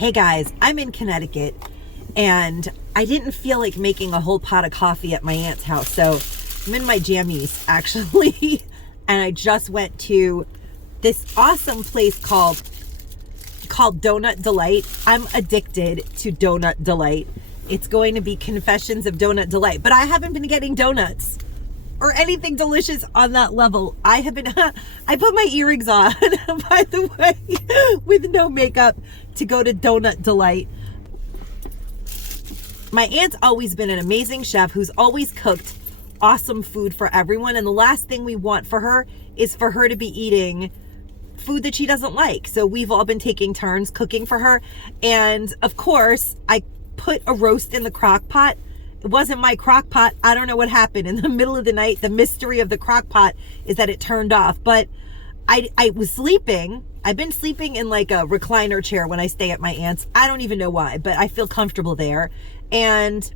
Hey guys, I'm in Connecticut and I didn't feel like making a whole pot of coffee at my aunt's house. So I'm in my jammies actually. And I just went to this awesome place called Donut Delight. I'm addicted to Donut Delight. It's going to be Confessions of Donut Delight, but I haven't been getting donuts or anything delicious on that level. I put my earrings on, by the way, with no makeup to go to Donut Delight. My aunt's always been an amazing chef who's always cooked awesome food for everyone. And the last thing we want for her is for her to be eating food that she doesn't like. So we've all been taking turns cooking for her. And of course, I put a roast in the crock pot. It wasn't my crock pot. I don't know what happened in the middle of the night. The mystery of the crock pot is that it turned off. But I was sleeping. I've been sleeping in like a recliner chair when I stay at my aunt's. I don't even know why, but I feel comfortable there. And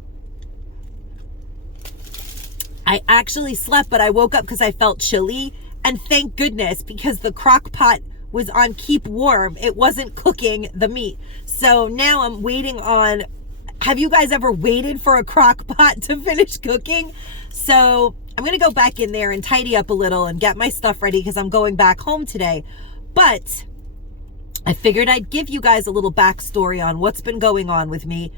I actually slept, but I woke up because I felt chilly. And thank goodness, because the crock pot was on keep warm. It wasn't cooking the meat. So now I'm waiting on, have you guys ever waited for a crock pot to finish cooking? So I'm going to go back in there and tidy up a little and get my stuff ready because I'm going back home today. But I figured I'd give you guys a little backstory on what's been going on with me.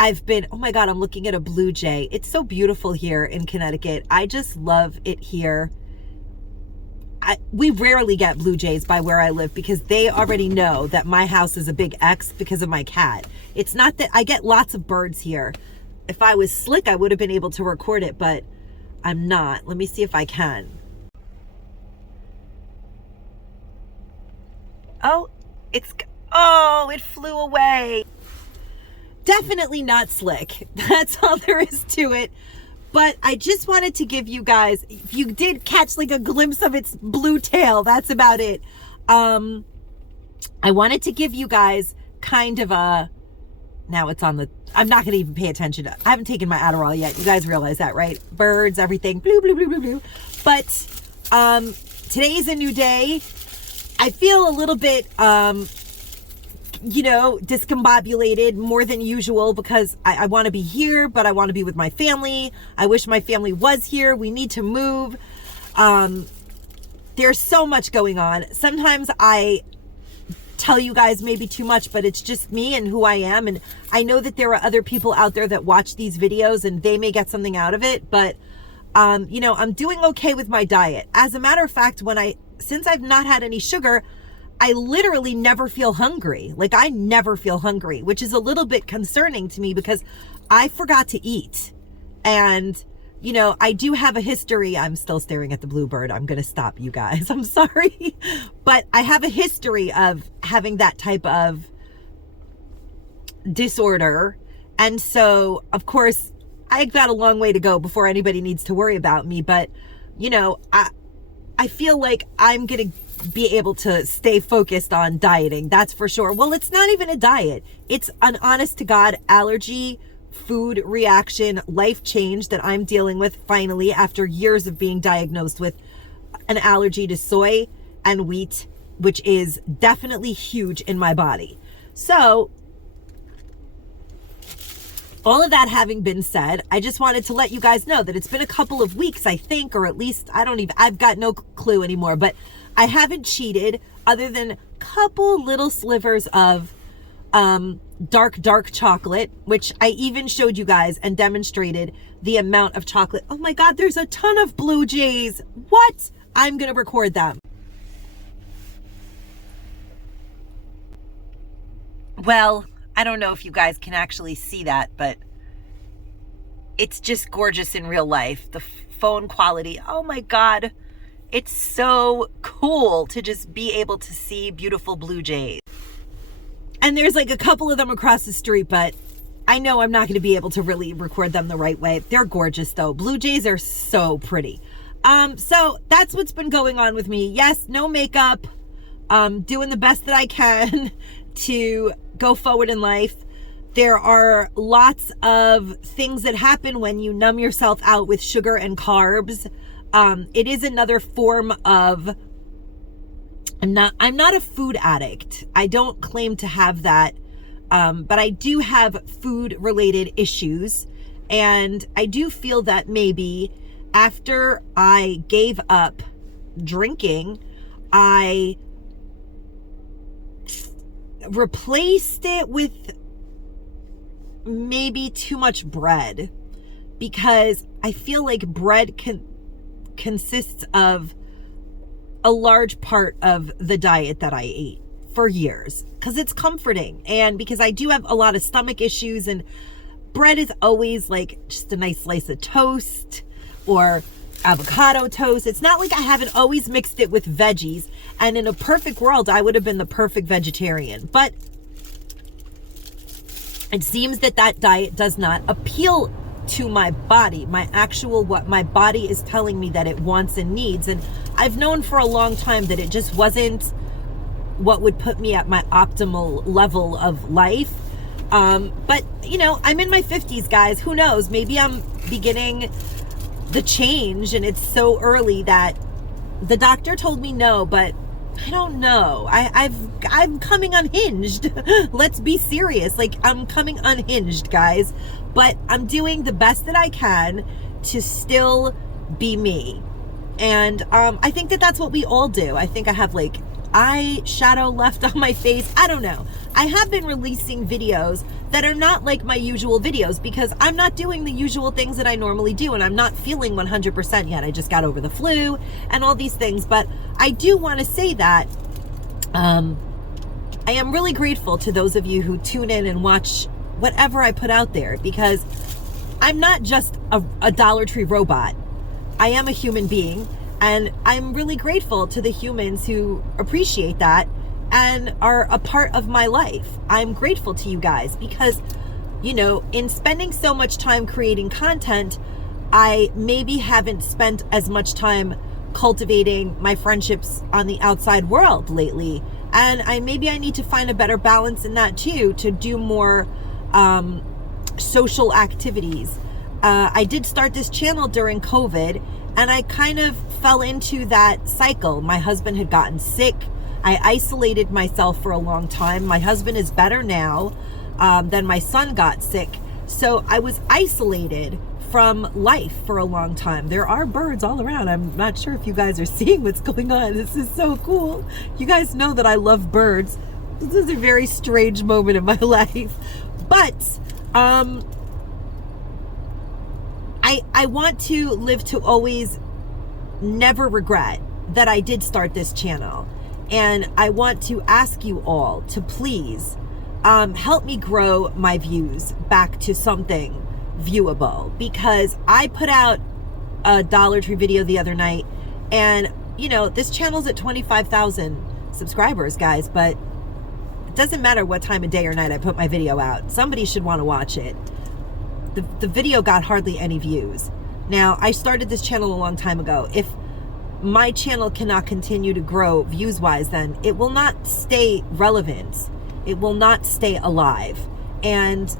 Oh my God, I'm looking at a blue jay. It's so beautiful here in Connecticut. I just love it here. We rarely get blue jays by where I live because they already know that my house is a big X because of my cat. It's not that I get lots of birds here. If I was slick, I would have been able to record it, but I'm not. Let me see if I can. Oh, it flew away. Definitely not slick. That's all there is to it. But I just wanted to give you guys, if you did catch like a glimpse of its blue tail, that's about it. I wanted to give you guys kind of a, now it's on the, I'm not going to even pay attention to, I haven't taken my Adderall yet. You guys realize that, right? Birds, everything, blue, blue, blue, blue, blue. But today's a new day. I feel a little bit, discombobulated more than usual because I want to be here, but I want to be with my family. I wish my family was here. We need to move. There's so much going on. Sometimes I tell you guys maybe too much, but it's just me and who I am. And I know that there are other people out there that watch these videos and they may get something out of it, but I'm doing okay with my diet. As a matter of fact, since I've not had any sugar, I literally never feel hungry. Like I never feel hungry, which is a little bit concerning to me because I forgot to eat. And, I do have a history. I'm still staring at the bluebird. I'm going to stop you guys. I'm sorry. But I have a history of having that type of disorder. And so, of course, I've got a long way to go before anybody needs to worry about me. But, I feel like I'm going to be able to stay focused on dieting. That's for sure. Well, it's not even a diet. It's an honest to God allergy, food reaction, life change that I'm dealing with finally after years of being diagnosed with an allergy to soy and wheat, which is definitely huge in my body. So all of that having been said, I just wanted to let you guys know that it's been a couple of weeks, I think, or at least I've got no clue anymore, but I haven't cheated other than a couple little slivers of dark chocolate, which I even showed you guys and demonstrated the amount of chocolate. Oh my God, there's a ton of blue jays. What? I'm going to record them. Well, I don't know if you guys can actually see that, but it's just gorgeous in real life. The phone quality, oh my God. It's so cool to just be able to see beautiful blue jays. And there's like a couple of them across the street, but I know I'm not going to be able to really record them the right way. They're gorgeous though. Blue jays are so pretty. So that's what's been going on with me. Yes, no makeup. Doing the best that I can to go forward in life. There are lots of things that happen when you numb yourself out with sugar and carbs. It is another form of, I'm not a food addict. I don't claim to have that But I do have food related issues. And I do feel that maybe after I gave up drinking, I replaced it with maybe too much bread, because I feel like bread consists of a large part of the diet that I ate for years, because it's comforting, and because I do have a lot of stomach issues, and bread is always like just a nice slice of toast or avocado toast. It's not like I haven't always mixed it with veggies, and in a perfect world I would have been the perfect vegetarian, but it seems that that diet does not appeal to my body, what my body is telling me that it wants and needs. And I've known for a long time that it just wasn't what would put me at my optimal level of life. But you know, I'm in my 50s, guys. Who knows? Maybe I'm beginning the change and it's so early that the doctor told me no, but I don't know. I'm coming unhinged. Let's be serious. Like, I'm coming unhinged, guys. But I'm doing the best that I can to still be me. And I think that that's what we all do. I think I have like eye shadow left on my face. I don't know. I have been releasing videos that are not like my usual videos because I'm not doing the usual things that I normally do, and I'm not feeling 100% yet. I just got over the flu and all these things. But I do want to say that I am really grateful to those of you who tune in and watch whatever I put out there, because I'm not just a Dollar Tree robot. I am a human being, and I'm really grateful to the humans who appreciate that and are a part of my life. I'm grateful to you guys because, you know, in spending so much time creating content, I maybe haven't spent as much time cultivating my friendships on the outside world lately. And maybe I need to find a better balance in that too, to do more social activities. I did start this channel during COVID, and I kind of fell into that cycle. My husband had gotten sick. I isolated myself for a long time. My husband is better now. Then my son got sick. So I was isolated from life for a long time. There are birds all around. I'm not sure if you guys are seeing what's going on. This is so cool. You guys know that I love birds. This is a very strange moment in my life. But I want to live to always never regret that I did start this channel. And I want to ask you all to please help me grow my views back to something viewable, because I put out a Dollar Tree video the other night, and you know, this channel's at 25,000 subscribers, guys, but it doesn't matter what time of day or night I put my video out. Somebody should want to watch it. The video got hardly any views. Now, I started this channel a long time ago. If my channel cannot continue to grow views-wise, then it will not stay relevant. It will not stay alive. And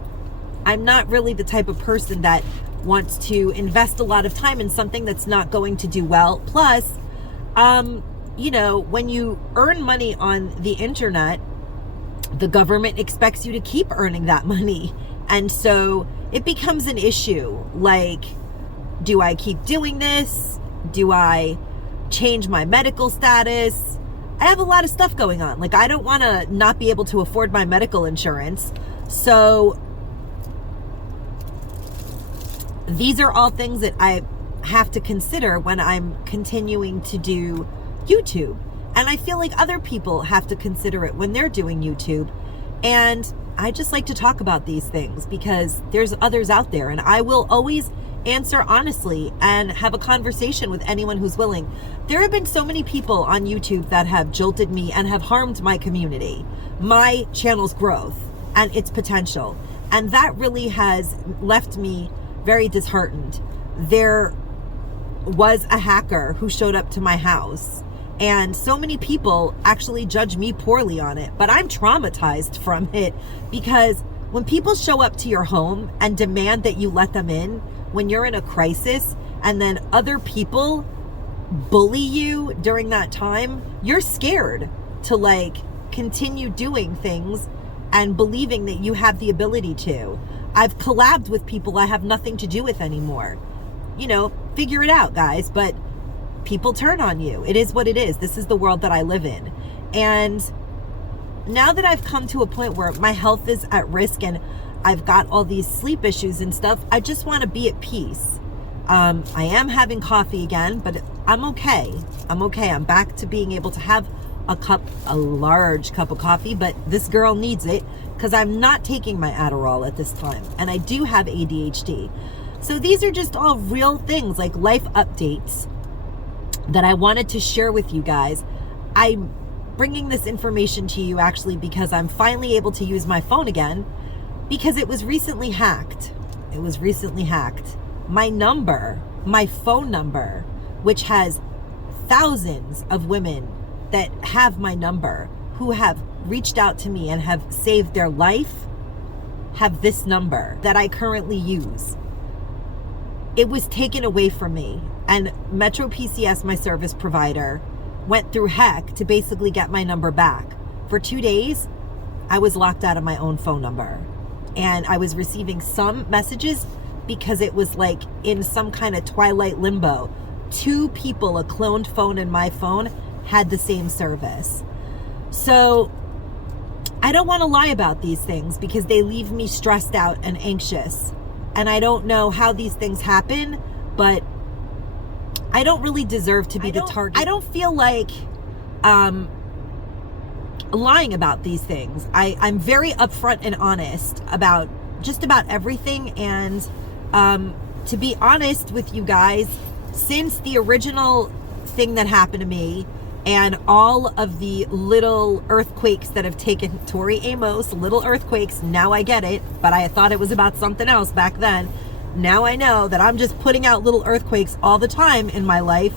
I'm not really the type of person that wants to invest a lot of time in something that's not going to do well. Plus, you know, when you earn money on the internet, the government expects you to keep earning that money. And so it becomes an issue. Like, do I keep doing this? Do I change my medical status? I have a lot of stuff going on. Like, I don't want to not be able to afford my medical insurance. So these are all things that I have to consider when I'm continuing to do YouTube. And I feel like other people have to consider it when they're doing YouTube. And I just like to talk about these things because there's others out there, and I will always answer honestly and have a conversation with anyone who's willing. There have been so many people on YouTube that have jolted me and have harmed my community, my channel's growth and its potential. And that really has left me very disheartened. There was a hacker who showed up to my house, and so many people actually judge me poorly on it, but I'm traumatized from it, because when people show up to your home and demand that you let them in when you're in a crisis, and then other people bully you during that time, you're scared to like continue doing things and believing that you have the ability to. I've collabed with people I have nothing to do with anymore. You know, figure it out, guys. But people turn on you. It is what it is. This is the world that I live in. And now that I've come to a point where my health is at risk and I've got all these sleep issues and stuff, I just want to be at peace. I am having coffee again, but I'm okay. I'm okay. I'm back to being able to have a large cup of coffee, but this girl needs it because I'm not taking my Adderall at this time. And I do have ADHD. So these are just all real things, like life updates that I wanted to share with you guys. I'm bringing this information to you actually because I'm finally able to use my phone again, because it was recently hacked. It was recently hacked. My number, my phone number, which has thousands of women that have my number, who have reached out to me and have saved their life, have this number that I currently use. It was taken away from me, and Metro PCS, my service provider, went through heck to basically get my number back. For 2 days, I was locked out of my own phone number, and I was receiving some messages because it was like in some kind of twilight limbo. 2 people, a cloned phone and my phone, had the same service. So I don't want to lie about these things because they leave me stressed out and anxious. And I don't know how these things happen, but I don't really deserve to be the target. I don't feel like lying about these things. I'm very upfront and honest about just about everything. And to be honest with you guys, since the original thing that happened to me and all of the little earthquakes that have taken Tori Amos, little earthquakes, now I get it, but I thought it was about something else back then. Now I know that I'm just putting out little earthquakes all the time in my life.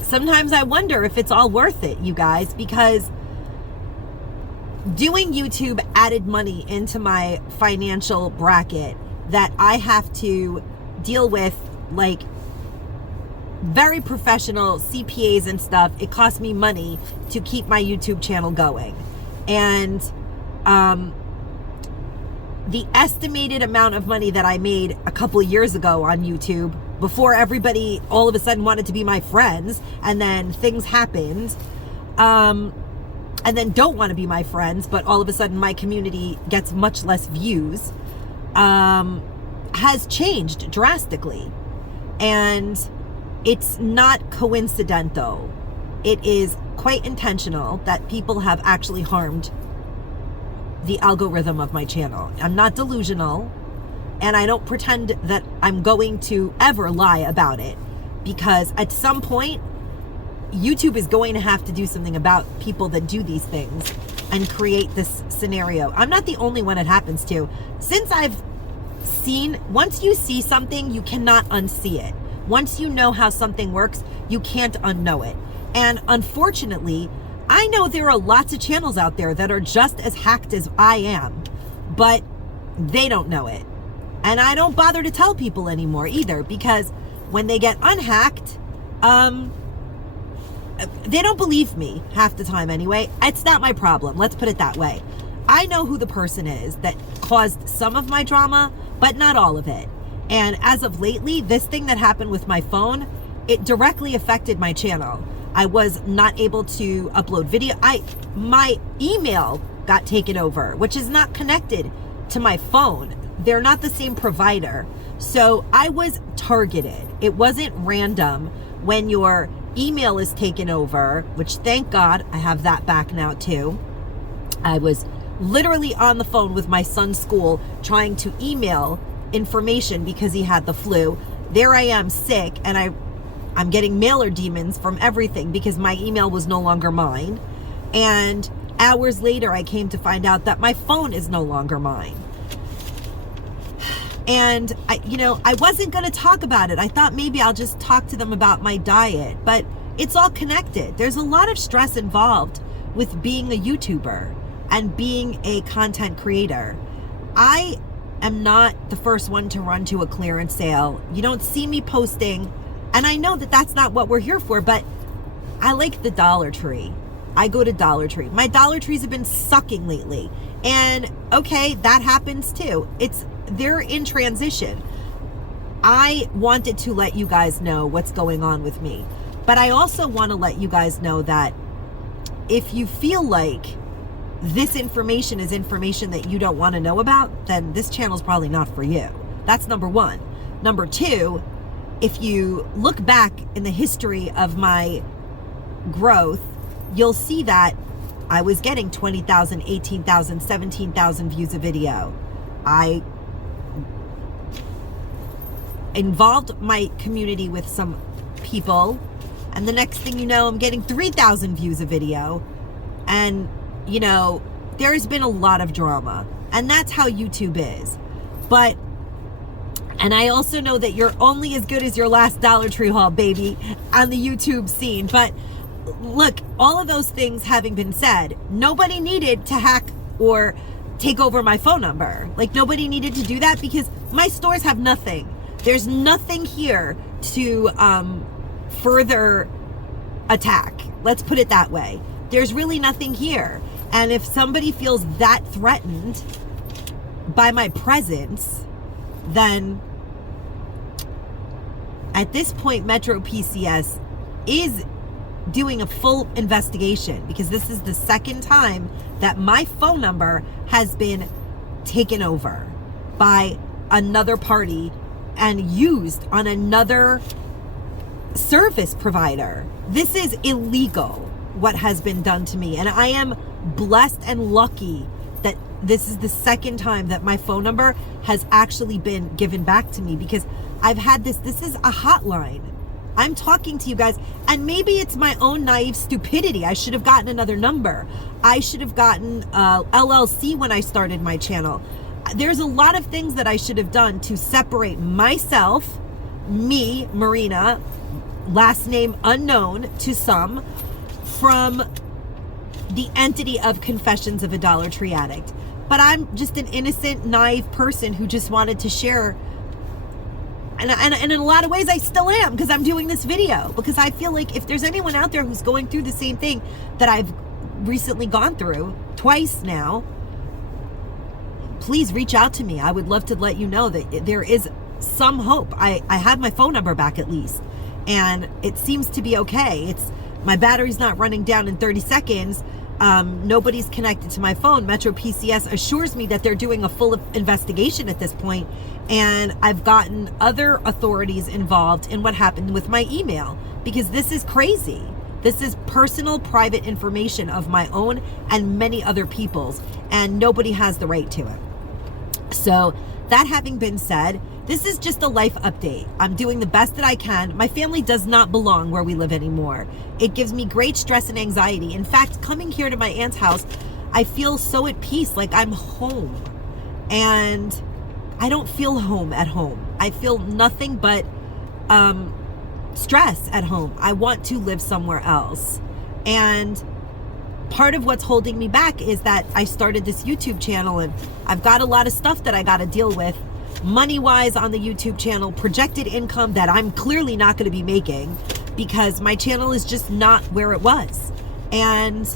Sometimes I wonder if it's all worth it, you guys, because doing YouTube added money into my financial bracket that I have to deal with, like very professional CPAs and stuff. It costs me money to keep my YouTube channel going. And the estimated amount of money that I made a couple of years ago on YouTube, before everybody all of a sudden wanted to be my friends, and then things happened, and then don't want to be my friends, but all of a sudden my community gets much less views, has changed drastically. And it's not coincidental. It is quite intentional that people have actually harmed the algorithm of my channel. I'm not delusional, and I don't pretend that I'm going to ever lie about it, because at some point YouTube is going to have to do something about people that do these things and create this scenario. I'm not the only one it happens to. Since I've seen, once you see something, you cannot unsee it. Once you know how something works, you can't unknow it. And unfortunately, I know there are lots of channels out there that are just as hacked as I am, but they don't know it. And I don't bother to tell people anymore either, because when they get unhacked, they don't believe me half the time anyway. It's not my problem. Let's put it that way. I know who the person is that caused some of my drama, but not all of it. And as of lately, this thing that happened with my phone, it directly affected my channel. I was not able to upload video. My email got taken over, which is not connected to my phone. They're not the same provider. So I was targeted. It wasn't random. When your email is taken over, which thank God I have that back now too. I was literally on the phone with my son's school trying to email information because he had the flu. There I am sick, and I'm getting mailer demons from everything because my email was no longer mine. And hours later, I came to find out that my phone is no longer mine. And I wasn't going to talk about it. I thought maybe I'll just talk to them about my diet, but it's all connected. There's a lot of stress involved with being a YouTuber and being a content creator. I am not the first one to run to a clearance sale. You don't see me posting, and I know that that's not what we're here for, but I like the Dollar Tree. I go to Dollar Tree. My Dollar Trees have been sucking lately. And okay, that happens too. They're in transition. I wanted to let you guys know what's going on with me. But I also want to let you guys know that if you feel like this information is information that you don't want to know about, then this channel is probably not for you. That's number one. Number two, if you look back in the history of my growth, you'll see that I was getting 20,000, 18,000, 17,000 views a video. I involved my community with some people, and the next thing you know, I'm getting 3,000 views a video. And, you know, there's been a lot of drama, and that's how YouTube is. And I also know that you're only as good as your last Dollar Tree haul, baby, on the YouTube scene. But look, all of those things having been said, nobody needed to hack or take over my phone number. Like, nobody needed to do that because my stores have nothing. There's nothing here to further attack. Let's put it that way. There's really nothing here. And if somebody feels that threatened by my presence, then at this point, Metro PCS is doing a full investigation, because this is the second time that my phone number has been taken over by another party and used on another service provider. This is illegal, what has been done to me. And I am blessed and lucky that this is the second time that my phone number has actually been given back to me, because I've had this is a hotline. I'm talking to you guys, and maybe it's my own naive stupidity. I should have gotten another number. I should have gotten LLC when I started my channel. There's a lot of things that I should have done to separate myself, me, Marina, last name unknown to some, from the entity of Confessions of a Dollar Tree Addict. But I'm just an innocent, naive person who just wanted to share. And in a lot of ways, I still am, because I'm doing this video. Because I feel like if there's anyone out there who's going through the same thing that I've recently gone through, twice now, please reach out to me. I would love to let you know that there is some hope. I have my phone number back at least. And it seems to be okay. My battery's not running down in 30 seconds. Nobody's connected to my phone. Metro PCS assures me that they're doing a full investigation at this point, and I've gotten other authorities involved in what happened with my email, because this is crazy. This is personal, private information of my own and many other people's, and nobody has the right to it. So that having been said, this is just a life update. I'm doing the best that I can. My family does not belong where we live anymore. It gives me great stress and anxiety. In fact, coming here to my aunt's house, I feel so at peace, like I'm home. And I don't feel home at home. I feel nothing but stress at home. I want to live somewhere else. And part of what's holding me back is that I started this YouTube channel, and I've got a lot of stuff that I got to deal with money-wise on the YouTube channel, projected income that I'm clearly not going to be making, because my channel is just not where it was. And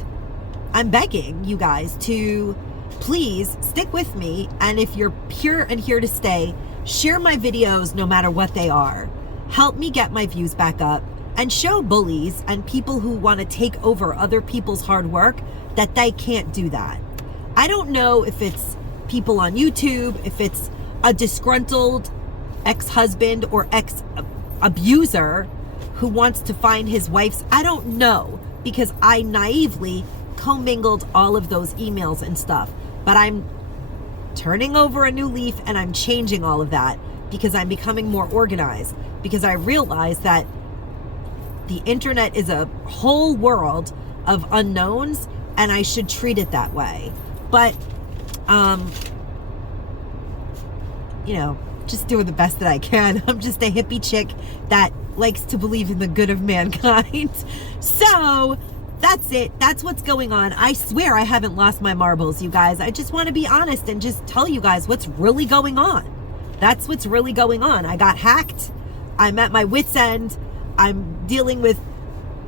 I'm begging you guys to please stick with me, and if you're here and here to stay, share my videos no matter what they are. Help me get my views back up, and show bullies and people who want to take over other people's hard work that they can't do that. I don't know if it's people on YouTube, if it's a disgruntled ex-husband or ex-abuser who wants to find his wife's, I don't know, because I naively commingled all of those emails and stuff. But I'm turning over a new leaf, and I'm changing all of that, because I'm becoming more organized, because I realize that the internet is a whole world of unknowns, and I should treat it that way. But you know, just doing the best that I can. I'm just a hippie chick that likes to believe in the good of mankind. So that's it. That's what's going on. I swear I haven't lost my marbles, you guys. I just want to be honest and just tell you guys what's really going on. That's what's really going on. I got hacked. I'm at my wit's end. I'm dealing with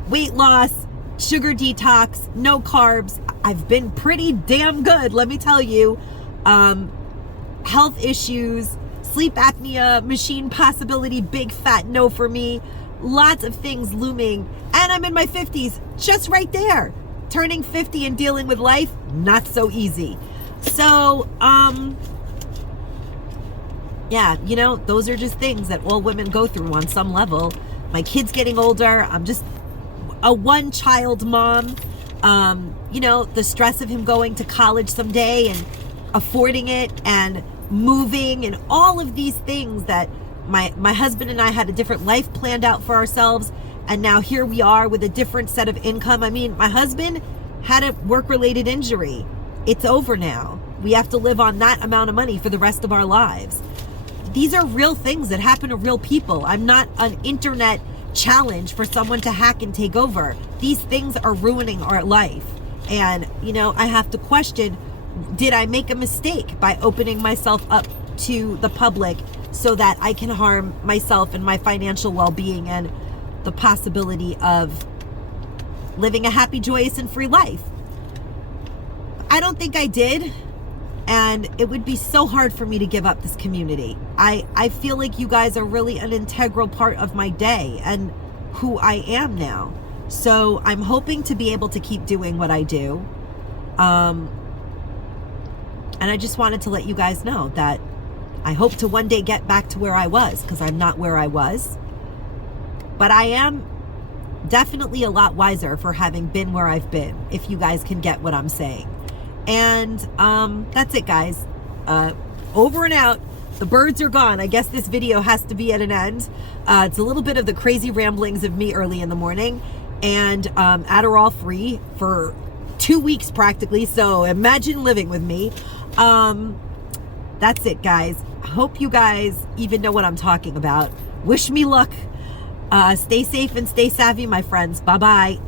weight loss, sugar detox, no carbs. I've been pretty damn good, let me tell you. Health issues, sleep apnea, machine possibility, big fat no for me. Lots of things looming. And I'm in my 50s, just right there. Turning 50 and dealing with life, not so easy. So, yeah, you know, those are just things that all women go through on some level. My kid's getting older. I'm just a one-child mom. You know, the stress of him going to college someday and affording it and moving and all of these things that my husband and I had a different life planned out for ourselves. And now here we are with a different set of income. I mean, my husband had a work-related injury. It's over now. We have to live on that amount of money for the rest of our lives. These are real things that happen to real people. I'm not an internet challenge for someone to hack and take over. These things are ruining our life. And, you know, I have to question, did I make a mistake by opening myself up to the public so that I can harm myself and my financial well-being and the possibility of living a happy, joyous, and free life? I don't think I did. And it would be so hard for me to give up this community. I feel like you guys are really an integral part of my day and who I am now. So I'm hoping to be able to keep doing what I do. And I just wanted to let you guys know that I hope to one day get back to where I was, because I'm not where I was. But I am definitely a lot wiser for having been where I've been, if you guys can get what I'm saying. And that's it, guys. Over and out. The birds are gone. I guess this video has to be at an end. It's a little bit of the crazy ramblings of me early in the morning, and Adderall free for 2 weeks practically. So imagine living with me. That's it, guys. Hope you guys even know what I'm talking about. Wish me luck. Stay safe and stay savvy, my friends. Bye-bye.